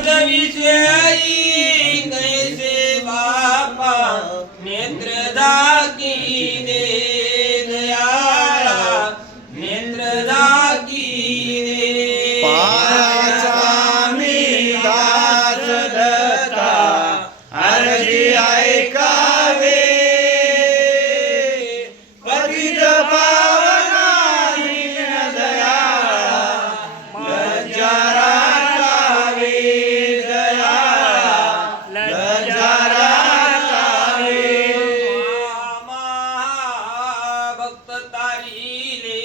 मज विषयी कैसे बापा नेत्र दाखी दे दयाळा नेत्र दाखी दे पायाचा मी दास दत्ता अर्जी ऐकावे पतित पावना दीनदयाळा लज्जा राखावी दयाळा लज्जा राखावी भक्त तारिले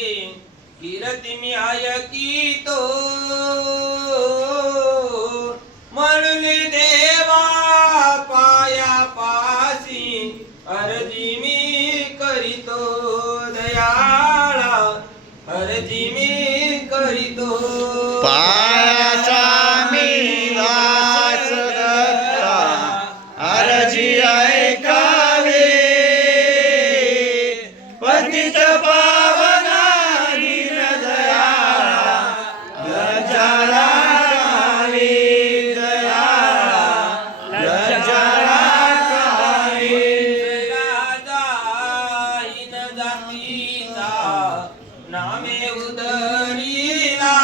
कीर्ती मी ऐकितो म्हणले देवा पाया पासी अर्जी मी करीतो दयाळा अर्जी मी करीतो पायाचा मी दास दत्ता अर्जी ऐकावे पतित पावना दीनदयाळा लज्जा राखावी दयाळा लज्जा राखावी राजाहीन जातीचा नामे उदरीला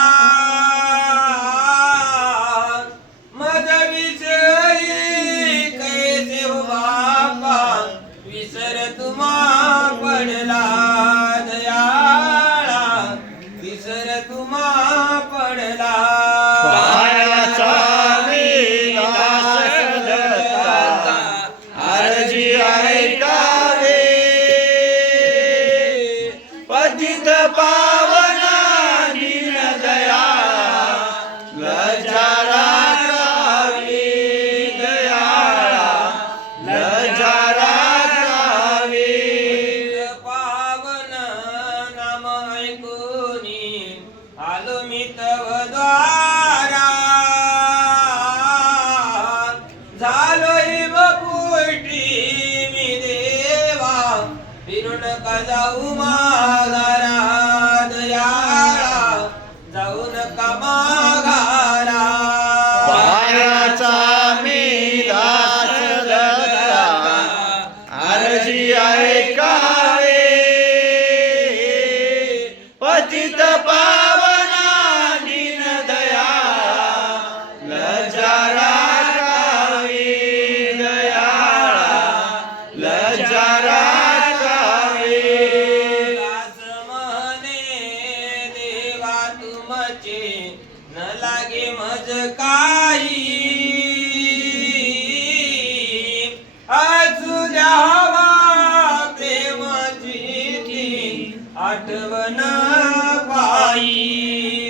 मज विषयी कैसे हो बापा विसर तुम्हा पडला दयाळा विसर तुम्हा पडला पायाचा मी दास दत्ता अर्जी ऐकावे पतित पावना दीनदयाळा लज्जा राखावी दयाळा लज्जा राखावी पावन नाम ऐकुनी आलो मी तव द्वारा झालो हिव पुष्टी मी देवा फिरून का जाऊ माघारा दयाळा जाऊ नका माघारा पायाचा मी दास दत्ता अर्जी ऐकावे पतित पावना दीनदयाळा लज्जा राखावी दयाळा लज्जा राखावी दास म्हणे देवा तुमचे न लागे मज काही असू द्यावा प्रेमाची ती आठवण पायी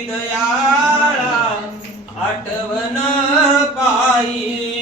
दयाळा आठवण पायी